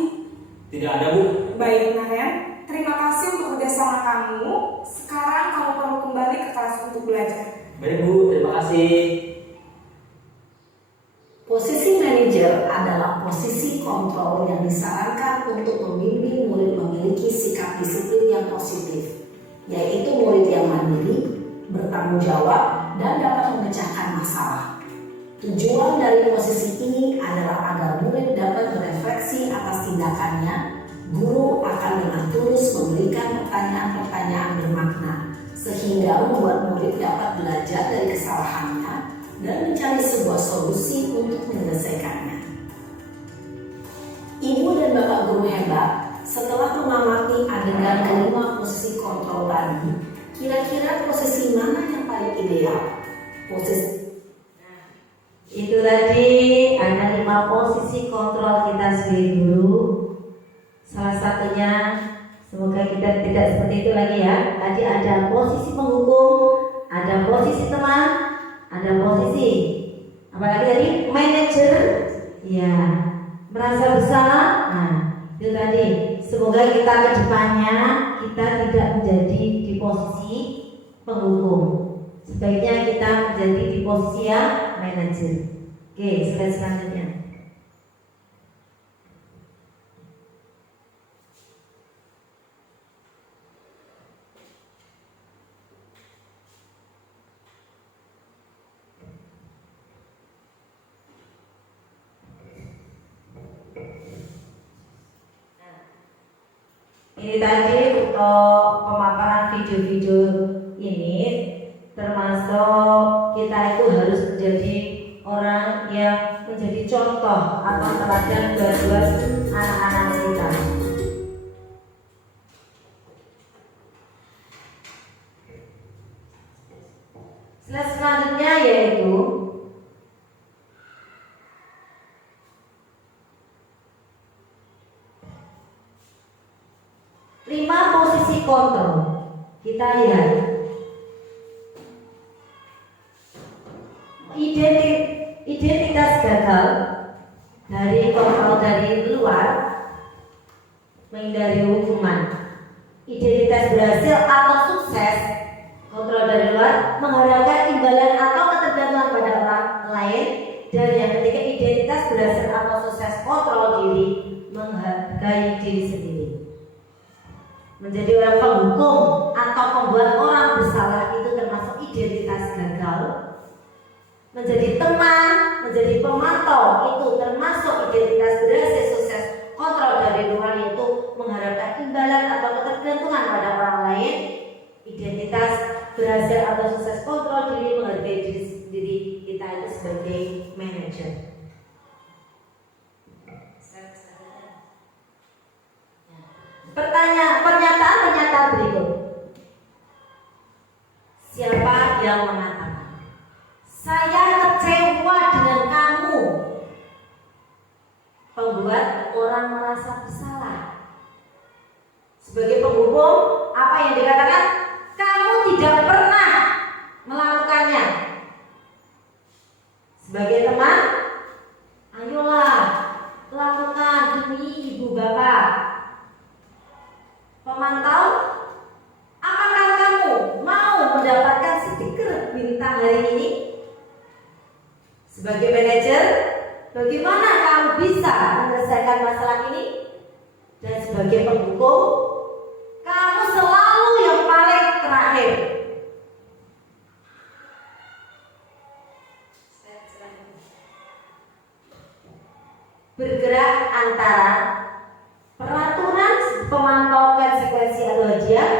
Tidak ada Bu. Baik, Naren, terima kasih untuk kerjasama kamu. Sekarang kamu perlu kembali ke kelas untuk belajar. Baik Bu, terima kasih. Posisi manajer adalah posisi kontrol yang disarankan untuk membimbing murid memiliki sikap disiplin yang positif, yaitu murid yang mandiri, bertanggung jawab, dan dapat memecahkan masalah. Tujuan dari posisi ini adalah agar murid dapat berefleksi atas tindakannya. Guru akan dengan tulus memberikan pertanyaan-pertanyaan bermakna, sehingga membuat murid dapat belajar dari kesalahannya dan mencari sebuah solusi untuk menyelesaikannya. Ibu dan Bapak guru hebat, setelah mengamati adegan kelima posisi kontrol tadi, kira-kira posisi mana yang paling ideal? Posisi Itu tadi ada 5 posisi kontrol kita sebagai guru. Salah satunya, semoga kita tidak seperti itu lagi ya. Tadi ada posisi penghukum, ada posisi teman, ada posisi apalagi tadi manajer, ya, merasa bersalah. Nah, itu tadi. Semoga kita ke depannya kita tidak menjadi di posisi penghukum. Sebaiknya kita menjadi di posisi yang manajer. Oke, slide selanjutnya. Ini tadi untuk pemaparan video-video ini, termasuk kita itu harus menjadi orang yang menjadi contoh atau teladan buat anak-anak kita. Slide selanjutnya yaitu posisi kontrol. Kita lihat identitas gagal dari kontrol dari luar, menghindari hukuman. Identitas berhasil atau sukses kontrol dari luar, mengharapkan imbalan atau ketergantungan pada orang lain. Dan yang ketiga, identitas berhasil atau sukses kontrol diri, menghargai diri sendiri. Menjadi orang penghukum atau pembuat orang bersalah itu termasuk identitas gagal. Menjadi teman, menjadi pemantau itu termasuk identitas berhasil sukses kontrol dari luar, yaitu mengharapkan imbalan atau ketergantungan pada orang lain. Identitas berhasil atau sukses kontrol diri, menghargai diri sendiri, kita itu sebagai manajer. Pernyataan berikut. Siapa yang mengatakan, saya kecewa dengan kamu? Pembuat orang merasa bersalah. Sebagai penghukum, apa yang dikatakan? Kamu tidak pernah melakukannya. Sebagai teman, ayolah lakukan demi ibu bapak. Pemantau, apakah kamu mau mendapatkan stiker bintang hari ini? Sebagai manajer, bagaimana kamu bisa menyelesaikan masalah ini? Dan sebagai penghukum, kamu selalu yang paling terakhir. Bergerak antara peraturan pemantau konsekuensi atau hadiah,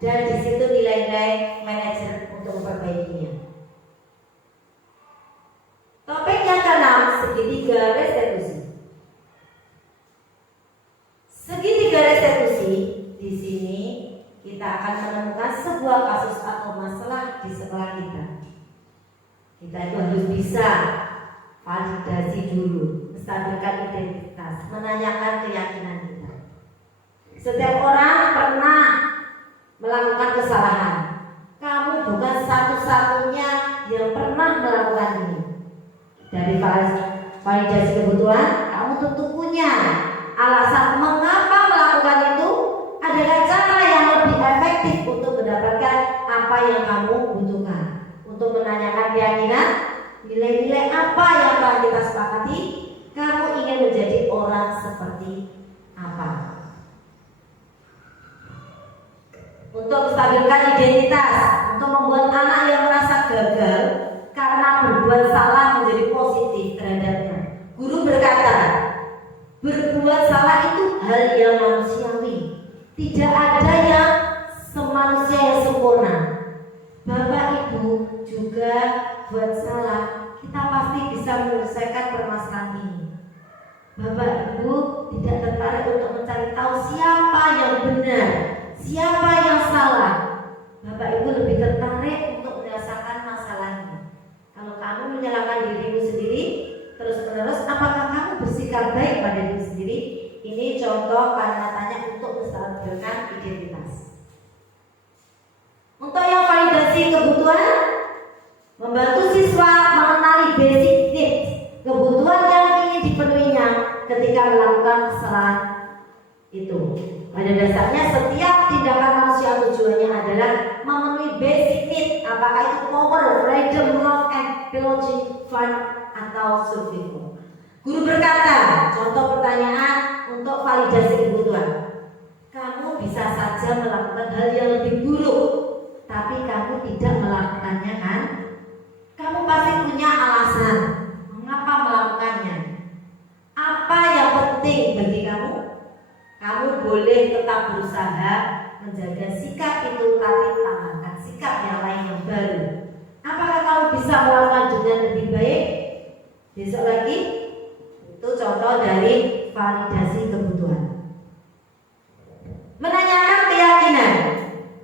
dan di situ nilai-nilai manajer untuk memperbaikinya. Topik yang keenam, segitiga restitusi. Segitiga restitusi, di sini kita akan menemukan sebuah kasus atau masalah di sekolah kita. Kita itu harus bisa validasi dulu, menstabilkan identitas, menanyakan keyakinan kita. Setiap orang pernah melakukan kesalahan. Kamu bukan satu-satunya yang pernah melakukan ini. Dari validasi kebutuhan, kamu tentu punya alasan mengapa melakukan itu. Adakah cara yang lebih efektif untuk mendapatkan apa yang kamu butuhkan? Untuk menanyakan keyakinan, nilai-nilai apa yang telah kita sepakati, kamu ingin menjadi orang seperti apa? Untuk menstabilkan identitas, untuk membuat anak yang merasa gagal, karena berbuat salah menjadi positif terhadapnya. Guru berkata, berbuat salah itu hal yang manusiawi. Tidak ada yang semanusia yang sempurna. Bapak Ibu juga buat salah, kita pasti bisa menyelesaikan permasalahan ini. Bapak Ibu tidak tertarik untuk mencari tahu siapa yang benar, siapa yang salah. Bapak Ibu lebih tertarik untuk menyelesaikan masalahnya. Kalau kamu menyalahkan dirimu sendiri terus-menerus, apakah kamu bersikap baik pada diri sendiri? Ini contoh kata-katanya untuk menstabilkan identitas. Untuk yang validasi kebutuhan, membantu siswa mengenali basic needs, kebutuhan yang ingin dipenuhinya ketika melakukan kesalahan itu. Pada dasarnya setiap tindakan manusia tujuannya adalah memenuhi basic need, apakah itu power, freedom, love, and belonging, fun, atau survival. Guru berkata, contoh pertanyaan untuk validasi kebutuhan. Kamu bisa saja melakukan hal yang lebih buruk, tapi kamu tidak melakukannya kan? Kamu pasti punya alasan mengapa melakukannya. Apa yang penting bagi kamu? Kamu boleh tetap berusaha menjaga sikap itu, tapi tambahkan sikap yang lain yang baru. Apakah kamu bisa melakukan dengan lebih baik? Besok lagi, itu contoh dari validasi kebutuhan. Menanyakan keyakinan.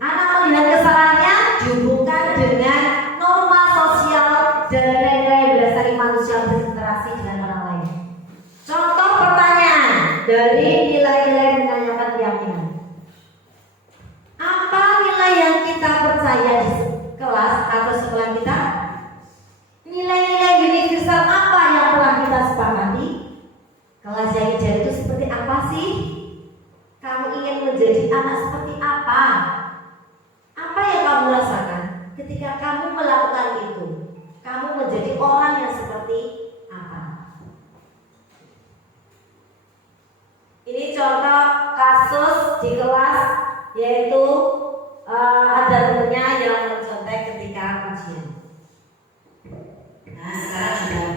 Anak melihat kesalahannya dihubungkan dengan norma sosial dan nilai-nilai berdasarkan manusia berinteraksi dengan orang lain. Contoh pertanyaan dari nilai-nilai menanyakan keyakinan. Apa nilai yang kita percaya di kelas atau sekolah kita? Nilai-nilai universal apa yang telah kita sepakati? Kelas yang ideal itu seperti apa sih? Kamu ingin menjadi anak seperti apa? Apa yang kamu rasakan ketika kamu melakukan itu? Kamu menjadi orang yang seperti apa? Ini contoh kasus di kelas, yaitu ada temannya yang mencontek ketika ujian. Nah, sekarang sudah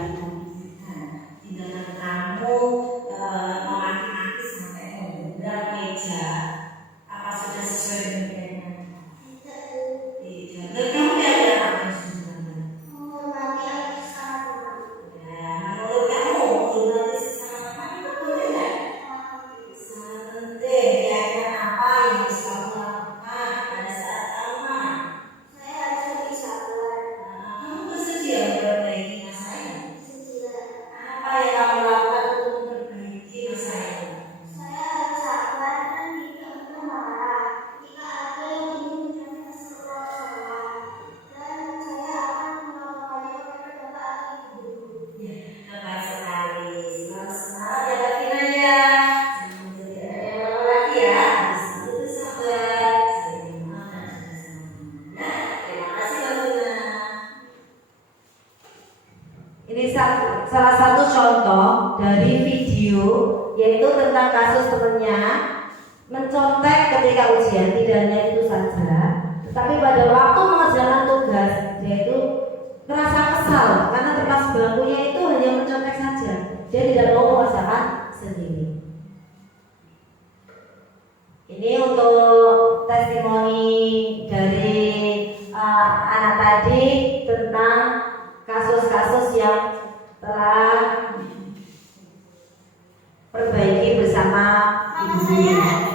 tindakan kamu memaki-maki sampai memberat meja. Apa sudah sesuai dengan keinginan? Tidak. Dan kamu yang apa yang sebenarnya? Menghormati sesama. Ya, menurut kamu menghormati sesama itu boleh nggak? Sangat penting. Kira-kira apa yang harus kamu lakukan pada saat kamu? Saya harus lebih sabar. Kamu bersedia memperbaiki masa ini? Bersedia. Apa yang kamu lakukan untuk memperbaiki masa ini? Saya harus sabar dan tidak mudah marah. Jika ada yang ingin kesalahan saya, dan saya akan melakukannya pada bapak ibu. Ya, tepat sekali. Selamat semangat ya Kak Vina ya. Jangan menjadi anak yang laki ya. Harus selalu sabar. Saling memaafkan dan saling. Ya, terima kasih Kak Vina. Ini salah satu contoh dari video, yaitu tentang kasus temannya mencontek ketika ujian. Tidak hanya itu saja, tetapi pada waktu mengerjakan tugas dia itu merasa kesal karena tempat bangkunya itu hanya mencontek saja. Dia tidak mau mengerjakan sendiri. Ini untuk testimoni dari anak tadi tentang kasus-kasus yang telah perbaiki bersama ibu-ibu.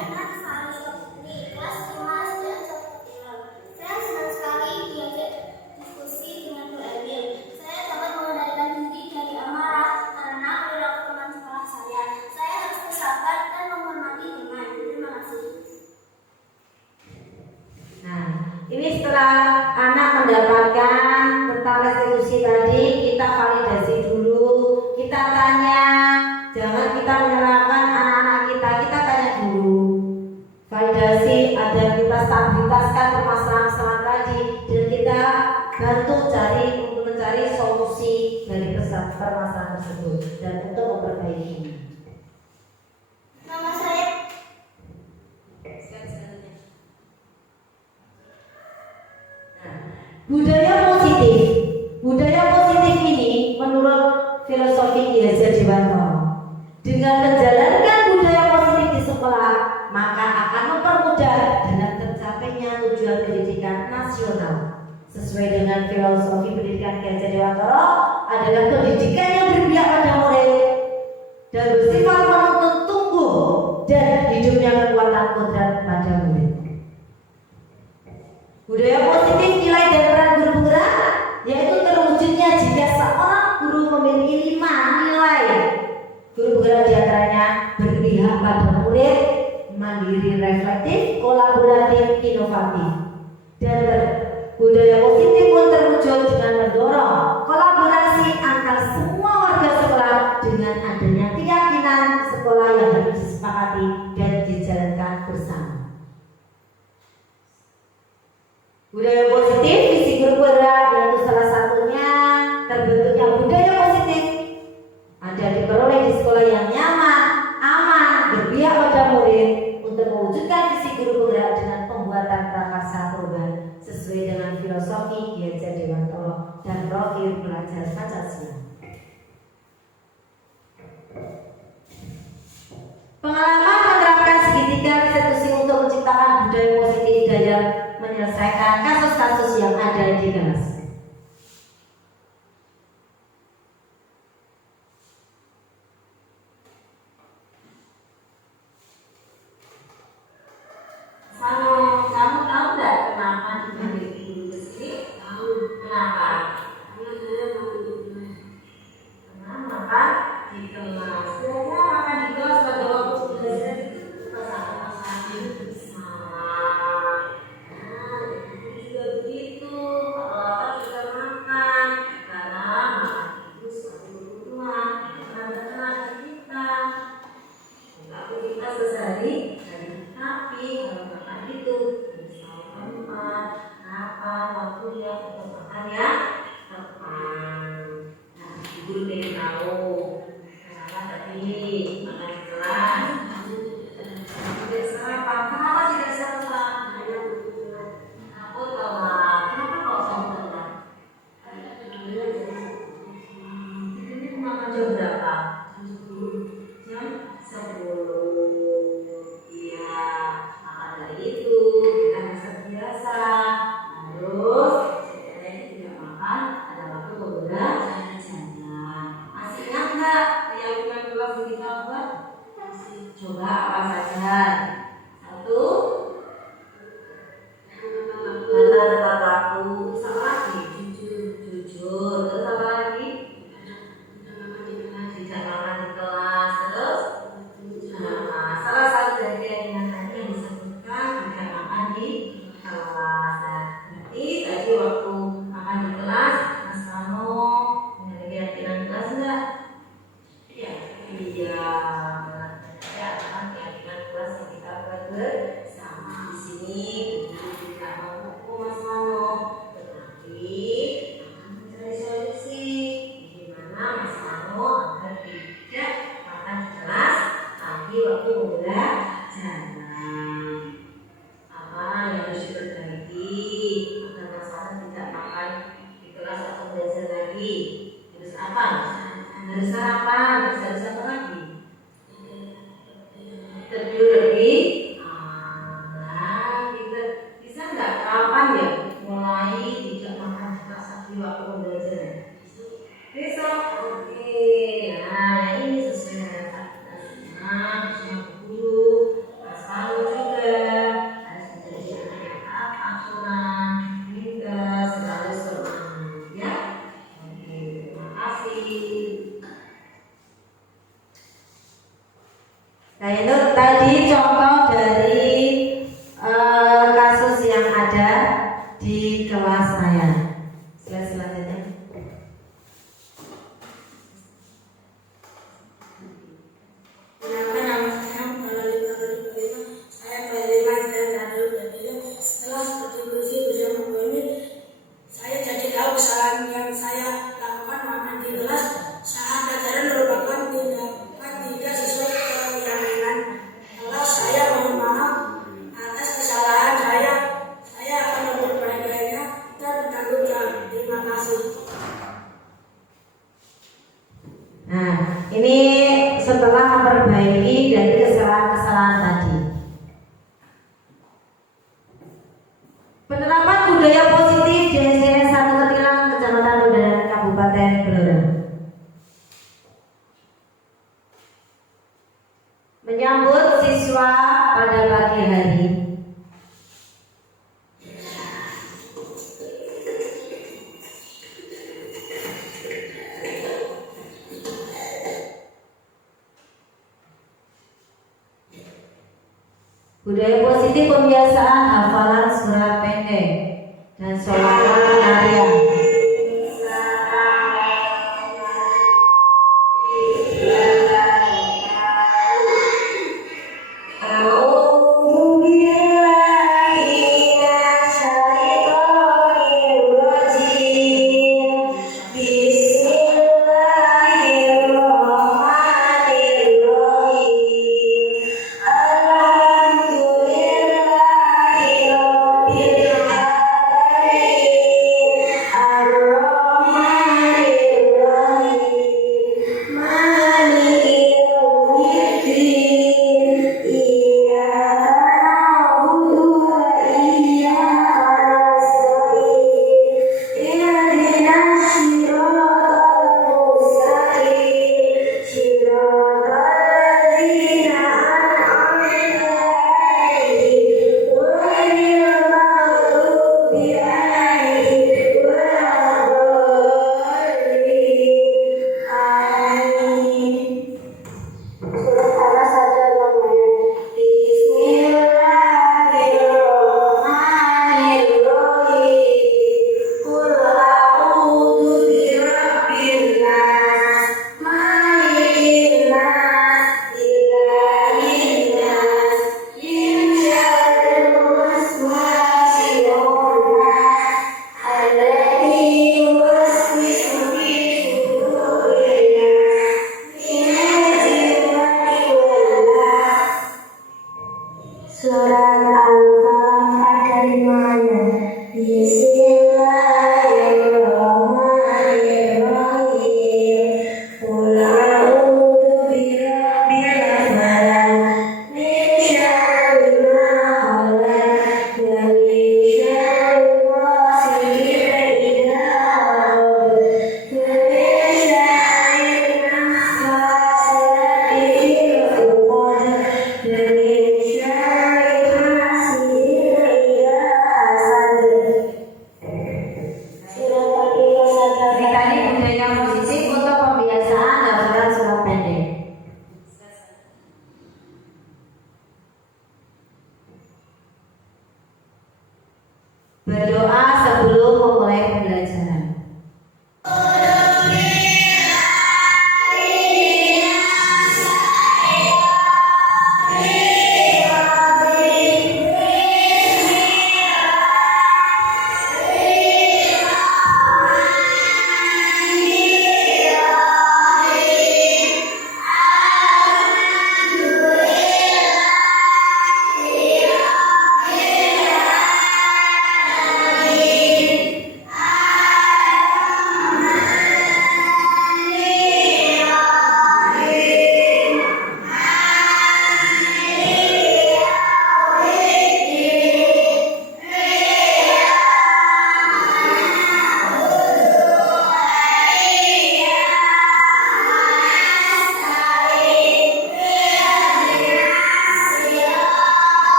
Ini setelah anak mendapatkan tentang restitusi tadi, kita validasi dulu, kita tanya, jangan kita menyalahkan anak-anak kita tanya dulu. Validasi agar kita stabilitaskan permasalahan tadi dan kita bantu untuk mencari solusi dari permasalahan tersebut dan untuk memperbaikinya. Nama saya budaya Filosofi Ki Hajardewanto. Dengan menjalankan budaya positif di sekolah, maka akan mempermudah dalam tercapainya tujuan pendidikan nasional. Sesuai dengan filosofi pendidikan Ki Hajardewanto adalah pendidikan yang berpihak pada murid dan bersifat menuntut tumbuh dan hidupnya kekuatan kodrat pada murid. Budaya positif nilai dan peran guru penggerak yaitu terwujudnya jika seorang guru memiliki 5 nilai. Guru penggerak diantaranya berpihak pada murid, mandiri, reflektif, kolaboratif, inovatif. Dan budaya positif pun terwujud dengan mendorong kolaborasi antar semua warga sekolah dengan adanya keyakinan sekolah yang harus disepakati dan dijalankan bersama. Budaya positif, visi guru penggerak yaitu salah satunya terbentuknya budaya positif ada diperoleh di sekolah yang nyaman, aman, berpihak pada murid untuk mewujudkan visi guru penggerak dengan pembuatan prakarsa perubahan sesuai dengan filosofi Ki Hajardewanto dan profil pelajar Pancasila. Pengalaman menerapkan segitiga institusi untuk menciptakan budaya positif dalam menyelesaikan kasus-kasus yang ada di kelas. Kamu tahu nggak kenapa dipanggil ibu ke sini? Tahu. Kenapa? Karena makan di kelas. Sebenarnya makan di kelas pada waktu belajar itu bersama-sama bersama. Juga begitu. Kalau lapar juga makan. Karena makan itu suatu kebutuhan. Karena kita. Tapi kita sehari tapi kalau makan itu tempat apa waktunya untuk makan ya tepat. Nah, guru pengen tahu kenapa tadi makan di kelas tidak sarapan. Kenapa tidak sarapan? Aku tahu kenapa kok kamu telat? Ini makan jam berapa? Jam 10. Itu kita bisa biasa harus sebenarnya tidak makan ada waktu berbeda jalan. Masih ingat nggak yang bukan kelas kita buat? Coba apa saja? Satu tataku sama lagi jujur terus apa lagi? Tidak makan di kelas terus salah satu dari keyakinan tadi yang disebutkan tidak makan di kelas. Berarti tadi waktu makan di kelas Mas Rano punya keyakinan kelas enggak? Iya. Ya kan keyakinan kelas yang kita buat bersama di sini tidak mau hukum Mas Rano, tetapi akan mencari solusi gimana Mas Rano agar tidak makan di kelas tapi waktu belajar. Apa yang harus diperbaiki agar masalah tidak makan di kelas atau belajar lagi? Harus apa? Harus sarapan, harus apa lagi? Tidur lebih. Kita bisa nggak kapan ya mulai tidak makan di kelas lagi waktu belajar? Besok, oke. Nah ini sesuai dengan sama guru, selalu juga harus menjadi anak aturan hingga selalu semangat ya. Oke, terima kasih. Nah itu tadi contoh dari kasus yang ada di kelas saya. Slide selanjutnya. Saya mohon maaf ini setelah memperbaiki dari kesalahan-kesalahan tadi. Penerapan budaya positif di SDN 1 Ketilang, Kecamatan Tudangan, Kabupaten Blora. Menyambut siswa pada pagi hari. Budaya positif pembiasaan hafalan surat pendek dan sholat harian. Berdoa sebelum memulai pembelajaran.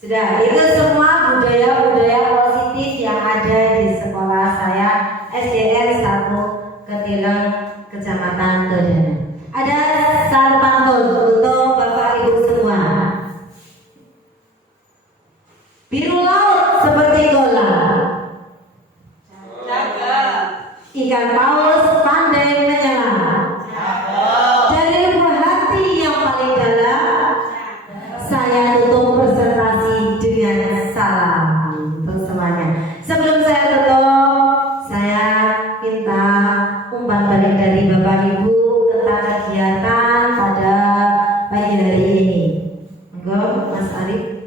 Sudah, itu semua budaya-budaya positif yang ada di sekolah saya SDN 1 Ketilang, Kecamatan Tudangan. Ada satu pantun untuk Bapak Ibu semua. Biru laut seperti gola, ikan paus pandai menyelam, dari lubuk pagi hari ini. Monggo Mas Arif.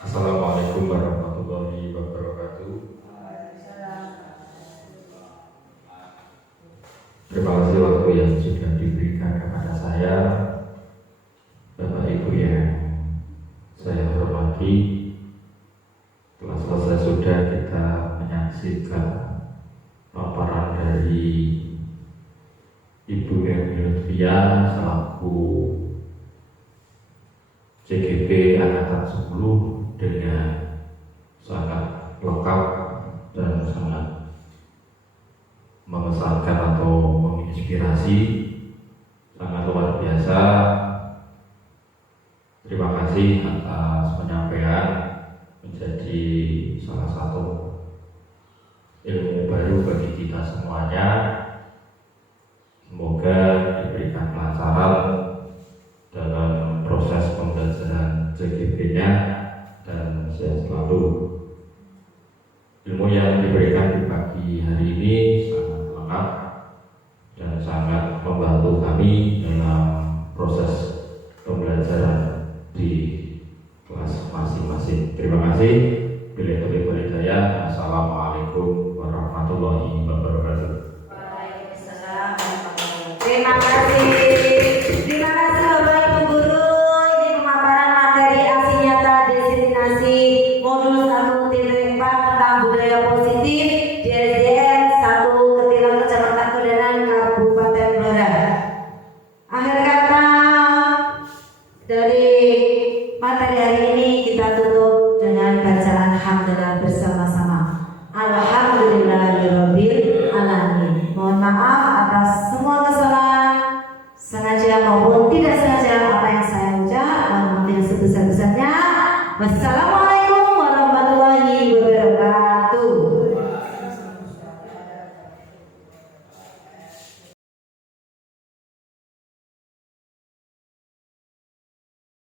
Assalamualaikum warahmatullahi wabarakatuh. Terima kasih waktu yang sudah diberikan kepada saya, Bapak Ibu yang saya hormati. Telah selesai sudah kita menyaksikan paparan dari Ibu Emi Lutfia selaku CGP Angkatan 10 dengan sangat lengkap dan sangat mengesankan atau menginspirasi, sangat luar biasa. Terima kasih atas penyampaian, menjadi salah satu ilmu baru bagi kita semuanya. Semoga diberikan kelancaran dalam proses pembelajaran CGP-nya dan sehat selalu. Ilmu yang diberikan di pagi hari ini sangat lengkap dan sangat membantu kami dalam proses pembelajaran di kelas masing-masing. Terima kasih. Billahi taufiq wal hidayah. Assalamualaikum warahmatullahi wabarakatuh. Waalaikumsalam warahmatullahi wabarakatuh. Terima kasih. Terima kasih Bapak Ibu Guru. Ini pemaparan materi aksi nyata destinasi modul 1.4 tentang budaya positif di SDN 1 Ketilang Kecamatan Kudanan Kabupaten Blora. Akhir kata dari materi hari ini kita tutup dengan bacaan hamdalah bersama-sama. Alhamdulillahirabbil alamin. Mohon maaf atas semua kesalahan sengaja maupun tidak sengaja apa yang saya ucap. Mohon maaf yang sebesar-besarnya. Wassalamualaikum warahmatullahi wabarakatuh.